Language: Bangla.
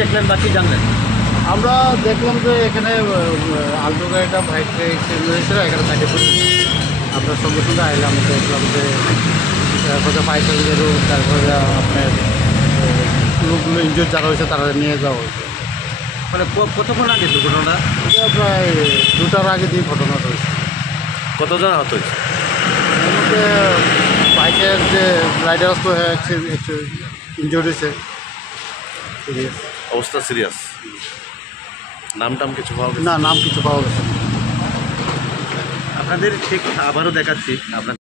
দেখলেন বা কি জানলেন? আমরা দেখলাম যে এখানে আলটো গাড়িটা বাইকটা অ্যাক্সিডেন্ট হয়েছিল, এখানে তাকে আমরা সঙ্গে সঙ্গে আইলাম, দেখলাম যে তারপরে ফায়ার সার্ভিসেরও, তারপরে আপনার লোকগুলো ইনজুর যারা হয়েছে তারা নিয়ে যাওয়া হয়েছে। মানে কতক্ষণ আগে দুর্ঘটনাটা? এটা প্রায় 2টার আগে দিয়ে ঘটনাটা হয়েছে। কতজন আহত হয়েছে? এর মধ্যে বাইকের যে রাইডার ইনজুর হয়েছে, সিরিয়াস। অবস্থা সিরিয়াস। নাম টাম কিছু পাওয়া গেছে? না, নাম কিছু পাওয়া গেছে না। আপনাদের ঠিক আবারও দেখাচ্ছি আপনার